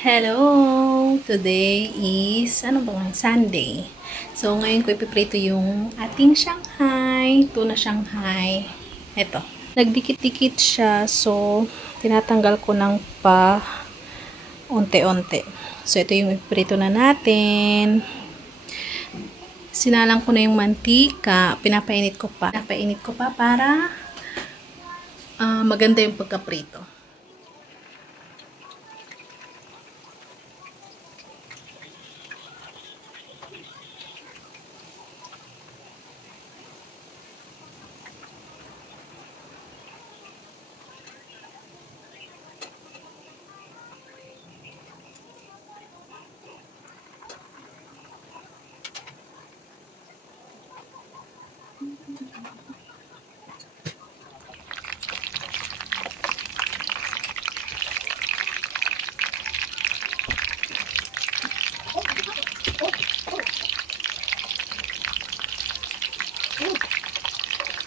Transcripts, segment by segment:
Hello! Today is, ano ba ngayon? Sunday. So, ngayon ko ipiprito yung ating Shanghai. Tuna Shanghai. Ito. Nagdikit-dikit siya. So, tinatanggal ko ng pa unti-unti. So, ito yung ipiprito na natin. Sinalang ko na yung mantika. Pinapainit ko pa. Pinapainit ko pa para maganda yung pagkaprito.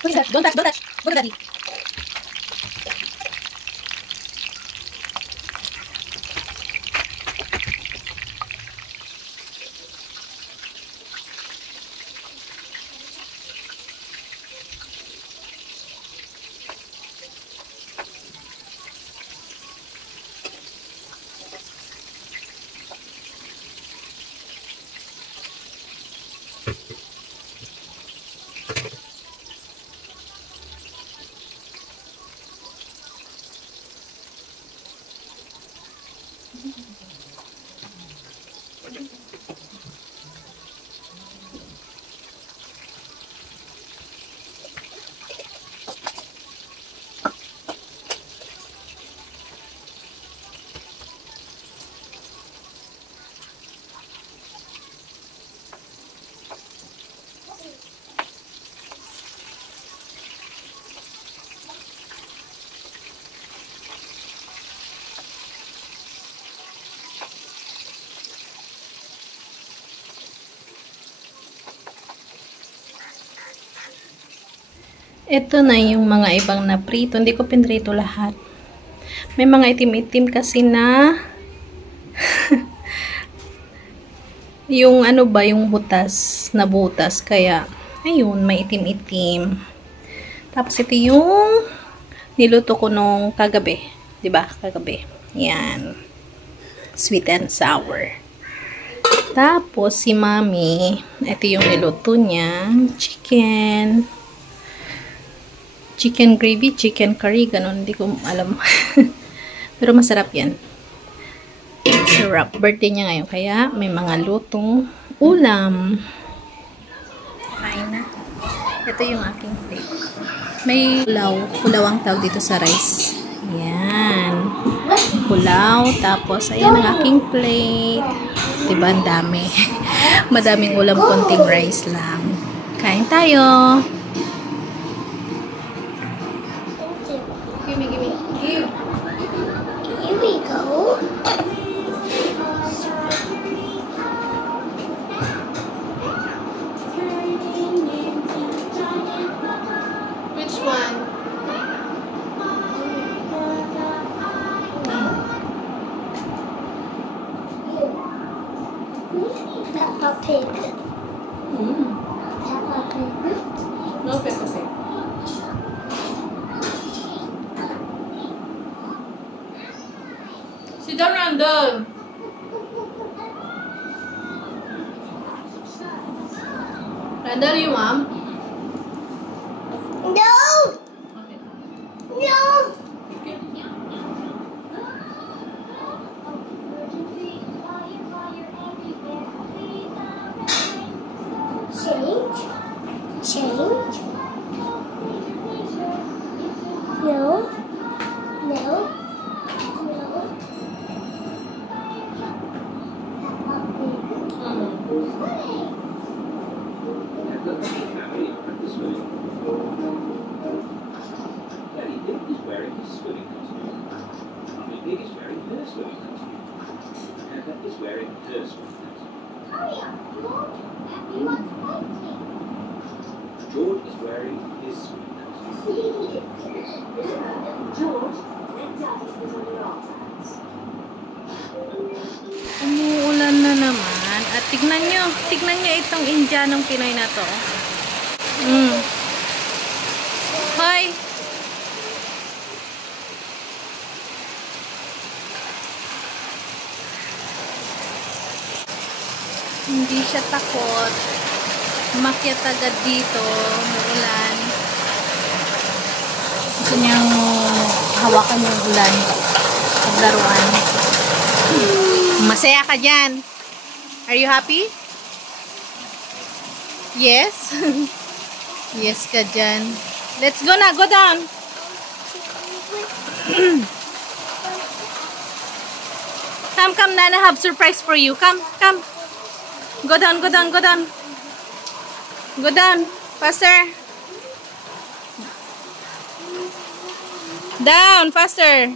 What is that? Don't touch, don't touch. Look at Daddy. Ito na yung mga ibang na prito. Hindi ko pinrito lahat. May mga itim-itim kasi na yung ano ba, yung butas na butas. Kaya, ayun, may itim-itim. Tapos ito yung niluto ko nung kagabi. Diba? Kagabi. Yan. Sweet and sour. Tapos si Mami, ito yung niluto niya. Chicken gravy, chicken curry, ganun, hindi ko alam. Pero masarap yan. Sarap. Birthday niya ngayon, kaya may mga lutong ulam. Kain na. Ito yung aking plate. May pulaw. Pulaw ang tawag dito sa rice. Yan. Pulaw. Tapos, ayan ang aking plate. Diba, ang dami. Madaming ulam, konting rice lang. Kain tayo. Gimme. Here. Here we go. Which one? Peppa Pig. Mm. Peppa Pig. No Peppa Pig. Sit down, Randall. Randall, you mom? No! Okay. No! Change? No. George is wearing his sweet George and Daddy's little armbands. Tignan nyo itong Indianong Pinoy na to. Hoy! Hindi siya takot. Umakyat agad dito. Muulan. Gusto niyang hawakan yung ulan. Paglaruan. Masaya ka dyan. Are you happy? Yes? Yes ka dyan. Let's go na. Go down. Come, Nana have surprise for you. Come. Go down. Go down. Faster. Down, faster.